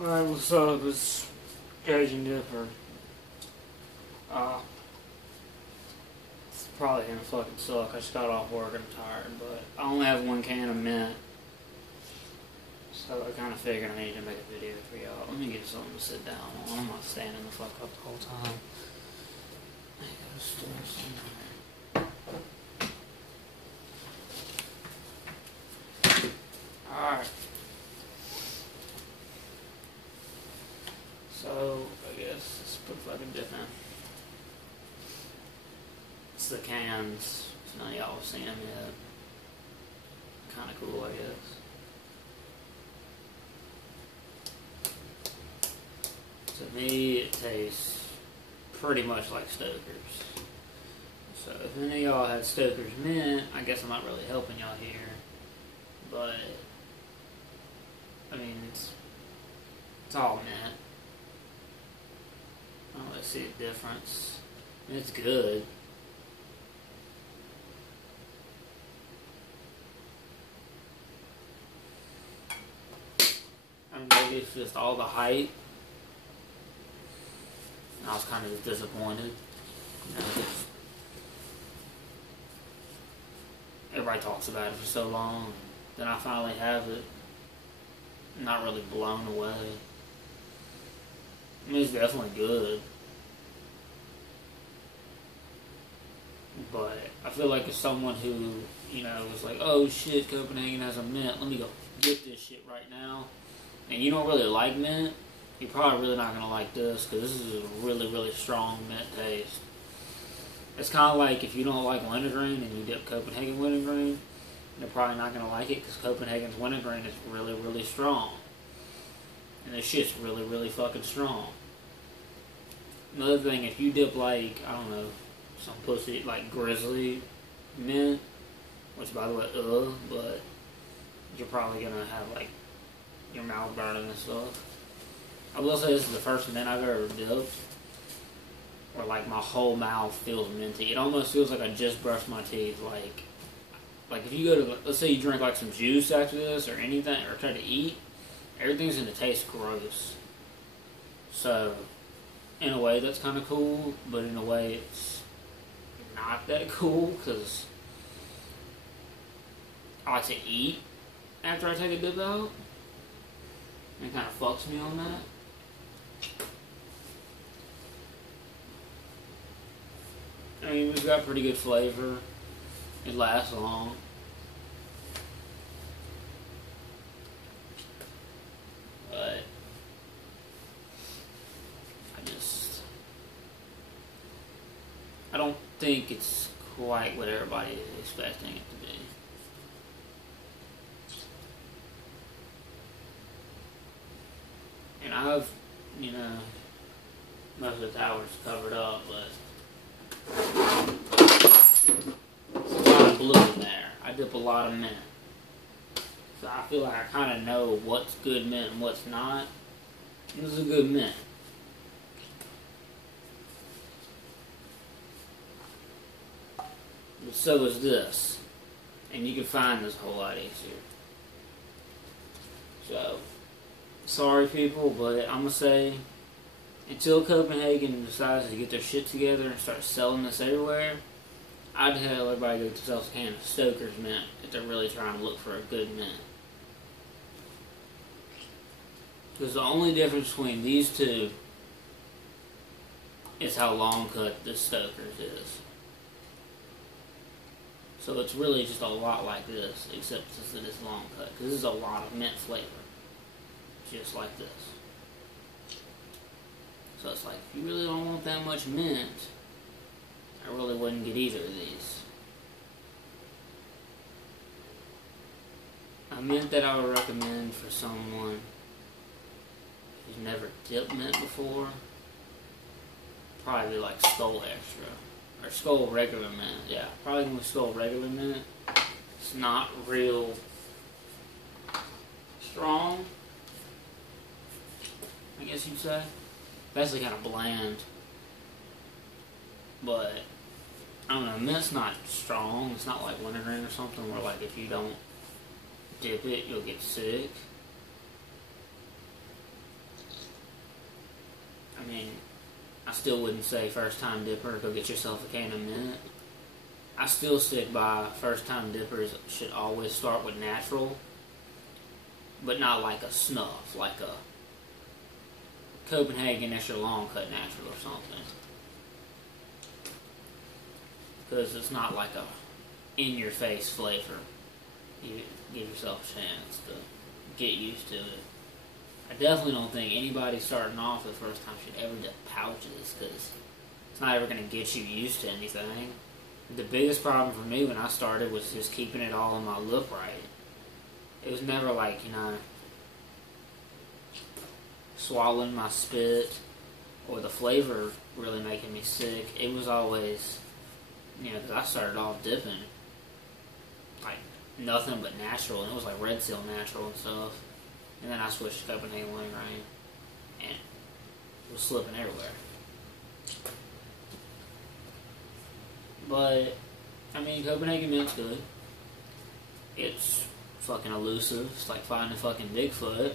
Alright, what's up? It's Cajun Dipper. It's probably gonna fucking suck. I just got off work and I'm tired, but I only have one can of mint. So I kind of figured I needed to make a video for y'all. Let me get something to sit down on. I'm not standing the fuck up the whole time. I gotta store somewhere. Alright. So, I guess it's pretty fucking different. It's the cans. None of y'all have seen them yet. Kinda cool, I guess. To me, it tastes pretty much like Stoker's. So, if any of y'all had Stoker's mint, I guess I'm not really helping y'all here. But, I mean, it's all mint. I don't really see a difference. I mean, it's good. I mean, maybe it's just all the hype. I was kind of disappointed. You know, everybody talks about it for so long. Then I finally have it. I'm not really blown away. I mean, it's definitely good. But I feel like as someone who, you know, was like, oh shit, Copenhagen has a mint, let me go get this shit right now. And you don't really like mint, you're probably really not going to like this, because this is a really, really strong mint taste. It's kind of like if you don't like wintergreen and you dip Copenhagen wintergreen, you're probably not going to like it, because Copenhagen's wintergreen is really, really strong. And this shit's really, really fucking strong. Another thing, if you dip like, I don't know, some pussy, like grizzly mint, which by the way, but you're probably gonna have like your mouth burning and stuff. I will say this is the first mint I've ever dipped where like my whole mouth feels minty. It almost feels like I just brushed my teeth. Like if you go to, let's say you drink like some juice after this or anything, or try to eat, everything's gonna taste gross. So, in a way that's kind of cool, but in a way it's not that cool, because I like to eat after I take a dip out. And it kind of fucks me on that. I mean, we've got pretty good flavor. It lasts long. But I don't think it's quite what everybody is expecting it to be. And I've, you know, most of the tower's covered up, but there's a lot of blue in there. I dip a lot of mint. So I feel like I kind of know what's good mint and what's not. This is a good mint. But so is this. And you can find this a whole lot easier. So, sorry people, but I'm going to say, until Copenhagen decides to get their shit together and start selling this everywhere, I'd tell everybody to get themselves a can of Stoker's mint if they're really trying to look for a good mint. Because the only difference between these two is how long cut this Stoker's is. So it's really just a lot like this, except that it's long cut. Because this is a lot of mint flavor. Just like this. So it's like, if you really don't want that much mint, I really wouldn't get either of these. A mint that I would recommend for someone who's never dipped mint before, probably like Skull Extra. Or Skull Regular Mint, yeah. Probably going with Skull Regular Mint. It's not real strong, I guess you'd say. It's actually kind of bland. But, I don't know, mint's not strong. It's not like wintergreen or something where like if you don't dip it, you'll get sick. mean, I still wouldn't say first time dipper, go get yourself a can of mint. I still stick by first time dippers should always start with natural, but not like a snuff, like a Copenhagen extra long cut natural or something. Because it's not like a in your face flavor. You give yourself a chance to get used to it. I definitely don't think anybody starting off the first time should ever do pouches, because it's not ever going to get you used to anything. The biggest problem for me when I started was just keeping it all on my lip right. It was never like, you know, swallowing my spit or the flavor really making me sick. It was always, you know, because I started off dipping like nothing but natural, and it was like Red Seal natural and stuff. And then I switched to Copenhagen Lime Rain, and it was slipping everywhere. But, I mean, Copenhagen Mint's good. It's fucking elusive. It's like finding a fucking Bigfoot.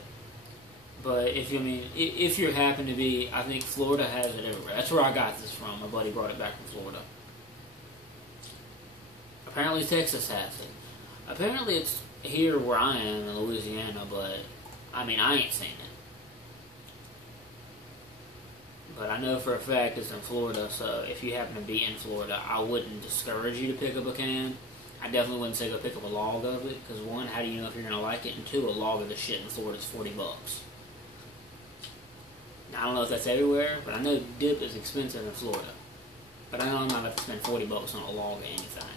But if you happen to be, I think Florida has it everywhere. That's where I got this from. My buddy brought it back from Florida. Apparently Texas has it. Apparently it's here where I am in Louisiana, but I mean, I ain't seen it. But I know for a fact it's in Florida, so if you happen to be in Florida, I wouldn't discourage you to pick up a can. I definitely wouldn't say go pick up a log of it, because one, how do you know if you're going to like it? And two, a log of the shit in Florida is $40. Now, I don't know if that's everywhere, but I know dip is expensive in Florida. But I know I'm not going to spend $40 on a log of anything,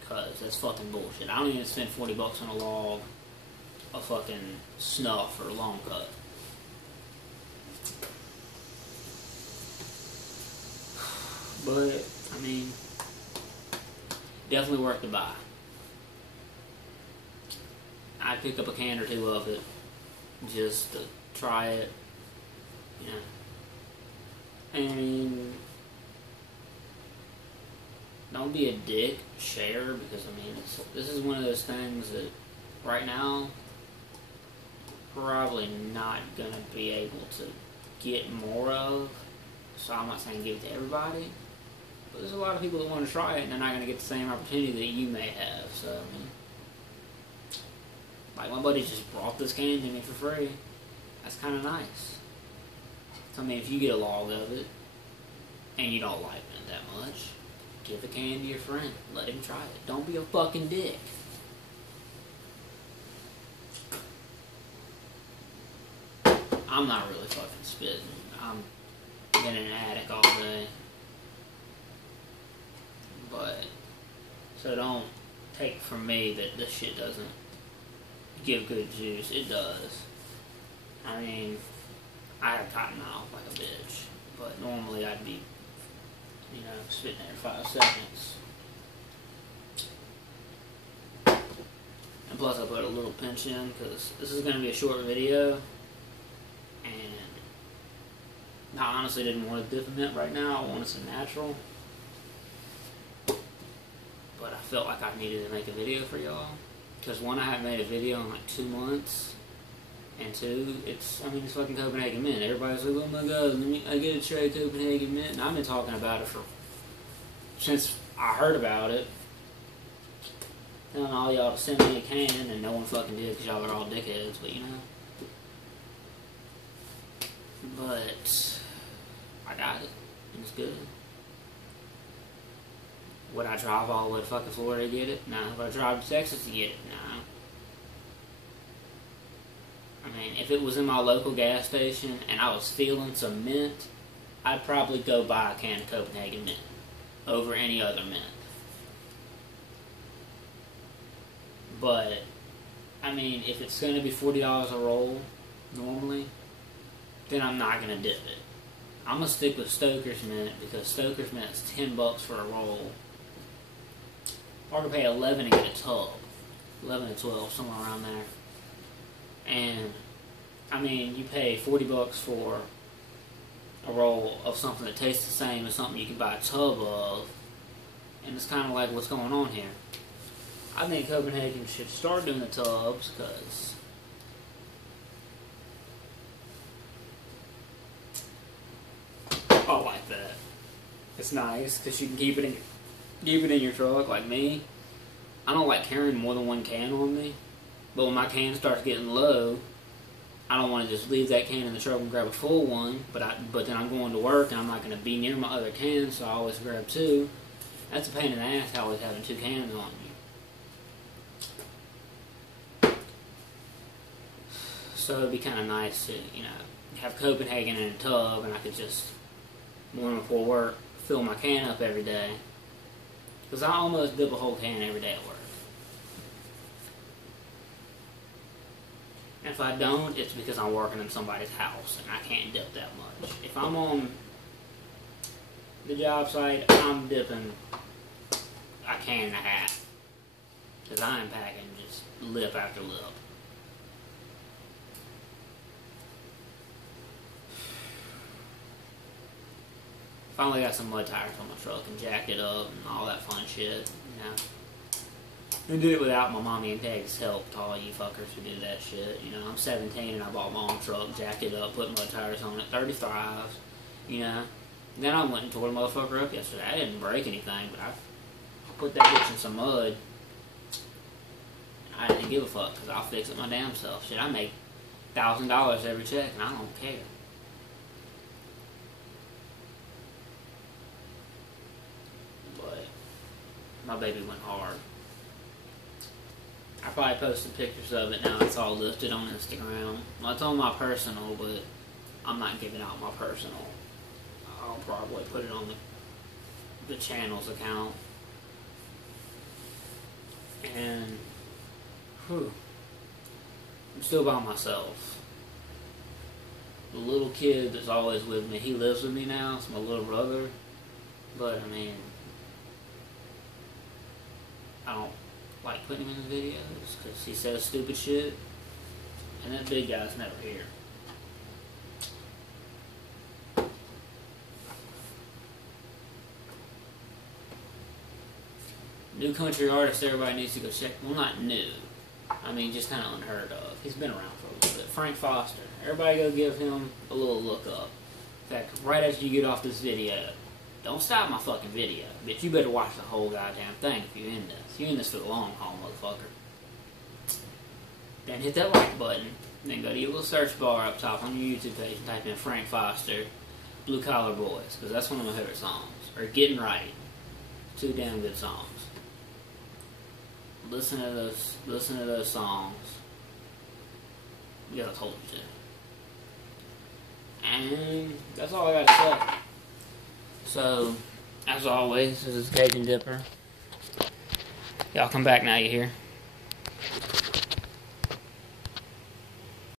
because that's fucking bullshit. I don't even spend $40 on a log of fucking snuff or long cut. But, I mean, definitely worth the buy. I'd pick up a can or two of it just to try it, you know. And don't be a dick, share, because, I mean, this is one of those things that right now, probably not going to be able to get more of. So I'm not saying give it to everybody. But there's a lot of people that want to try it, and they're not going to get the same opportunity that you may have. So, I mean, like my buddy just brought this can to me for free. That's kind of nice. So, I mean, if you get a log of it, and you don't like it that much, give a can to your friend. Let him try it. Don't be a fucking dick. I'm not really fucking spitting. I'm in an attic all day. But, so don't take from me that this shit doesn't give good juice. It does. I mean, I have cotton mouth like a bitch. But normally I'd be, you know, spitting there 5 seconds. And plus I put a little pinch in, because this is going to be a short video. And I honestly didn't want to dip a mint right now. I wanted some natural. But I felt like I needed to make a video for y'all. Because one, I haven't made a video in like 2 months. And two, it's fucking Copenhagen Mint. Everybody's like, oh my god, I get a tray of Copenhagen Mint. And I've been talking about it since I heard about it. Telling all y'all to send me a can, and no one fucking did because y'all are all dickheads, but you know. But I got it, and it's good. Would I drive all the way to fucking Florida to get it? No. Would I drive to Texas to get it? No. I mean, if it was in my local gas station and I was feeling some mint, I'd probably go buy a can of Copenhagen Mint over any other mint. But, I mean, if it's going to be $40 a roll, normally, then I'm not going to dip it. I'm going to stick with Stoker's Mint, because Stoker's Mint is $10 for a roll. Or I could pay $11 and get a tub. 11 to 12, somewhere around there. And, I mean, you pay $40 for a roll of something that tastes the same as something you can buy a tub of. And it's kind of like what's going on here. I think Copenhagen should start doing the tubs, because It's nice because you can keep it in your truck. Like me, I don't like carrying more than one can on me. But when my can starts getting low, I don't want to just leave that can in the truck and grab a full one. But then I'm going to work and I'm not going to be near my other cans, so I always grab two. That's a pain in the ass, always having two cans on you. So it'd be kind of nice to, have Copenhagen in a tub, and I could just, morning before work, fill my can up every day. Because I almost dip a whole can every day at work. And if I don't, it's because I'm working in somebody's house, and I can't dip that much. If I'm on the job site, I'm dipping a can and a half. Because I'm packing just lip after lip. Finally got some mud tires on my truck and jacked it up and all that fun shit, I did it without my mommy and daddy's help, to all you fuckers who do that shit. I'm 17 and I bought my own truck, jacked it up, put mud tires on it, 35s, Then I went and tore the motherfucker up yesterday. I didn't break anything, but I put that bitch in some mud. I didn't give a fuck, because I'll fix it my damn self. Shit, I make $1,000 every check and I don't care. My baby went hard. I probably posted pictures of it now. It's all listed on Instagram. Well, it's on my personal, but I'm not giving out my personal. I'll probably put it on the channel's account. And, I'm still by myself. The little kid that's always with me, he lives with me now. It's my little brother. But, I don't like putting him in the videos because he says stupid shit, and that big guy's never here. New country artist, everybody needs to go check. Well, not new. Just kind of unheard of. He's been around for a little bit. Frank Foster. Everybody go give him a little look up. In fact, right after you get off this video, don't stop my fucking video. Bitch, you better watch the whole goddamn thing if you're in this. You're in this for the long haul, motherfucker. Then hit that like button. Then go to your little search bar up top on your YouTube page and type in Frank Foster, Blue Collar Boys, because that's one of my favorite songs. Or Getting Right. Two damn good songs. Listen to those songs. Yeah, I told you to. And that's all I got to say. So, as always, this is Cajun Dipper. Y'all come back now, you hear?